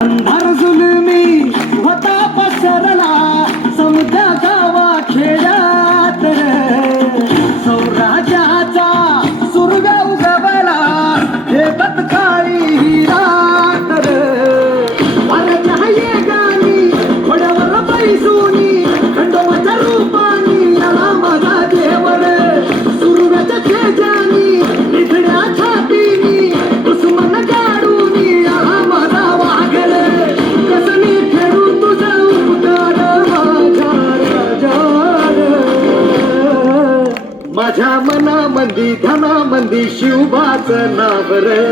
अंधार जुलमी होता पसरला समुद्र गावा खेळात सौराज्याचा सुर्ग उगवला हे तत्काळी रात वाऱ्याच्या येगानी घोड्यावर बैसूनी खंडोबाच्या रूपानी आला माझा देवर सुरव्याच्या खेळानी निधड्या छातीनी दुश्मन गाडूनी आला माझा वाघर कसमी फेरू तुझा उपकार माझ्या मनामंदी धनामंदी शिवबाचं नाव रे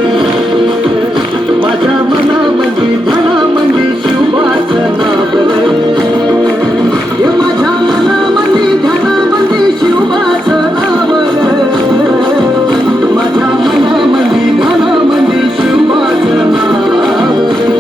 माझ्या मनामंदी धनामंदी शिवबाचं नाव रे हे माझ्या मनामंदी धनामंदी शिवबाचं नाव रे माझ्या मनामंदी धनामंदी शिवबाचं नाव रे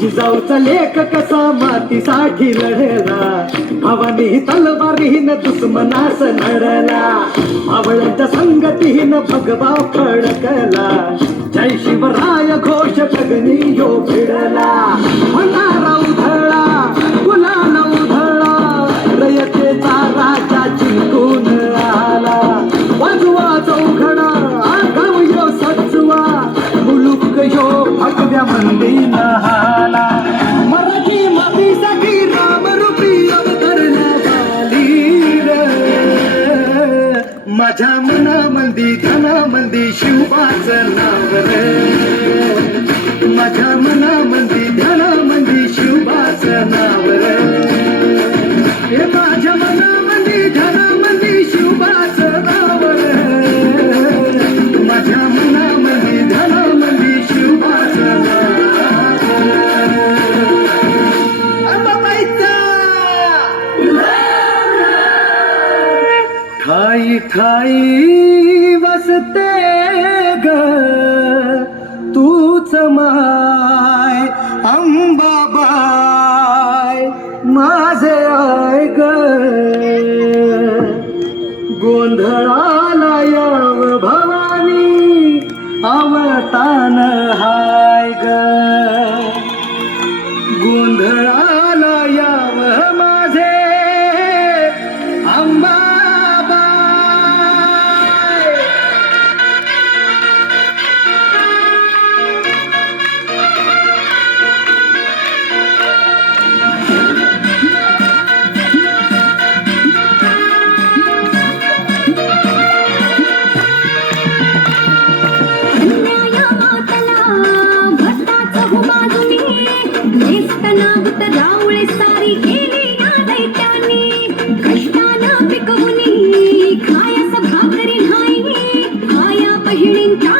जिजाऊचा लेख कसा मातीसाठी लढला भावानी तलवारीन दुश्मनास लढला भावळ्यांच्या संगतीन भगवा फडकला जय शिवराय घोष गगनी यो भिडला भंडारा उधळला गुलाल उधळला रयतेचा राजा जिंकून आला वाजवा चौघडा आगाव यो सजवा मुलुक यो भगव्या मंदीन हाला मराठी मातीसाठी रामरूपी अवतरण्यात आली रे माझ्या मनामंदी धनामंदी शिवबाचं नाव रे माझ्या मनामंदी धनामंदी शिवबाचं नाव रे हे माझ्या मनामंदी धनामंदी शिवबाचं नाव रे माझ्या मनामंदी धनामंदी शिवबाचं नाव ठाई ठाई वसते ग तूच माय अंबाबाय माझे आय ग गोंधळाला याव भवानी अवतान हाय ग गोंधळाला याव माझे अंबा रावळे सारी गेली या दैत्यानी कष्टानं पिकवूनी खायास भाकरी नाही आया बहिणींच्या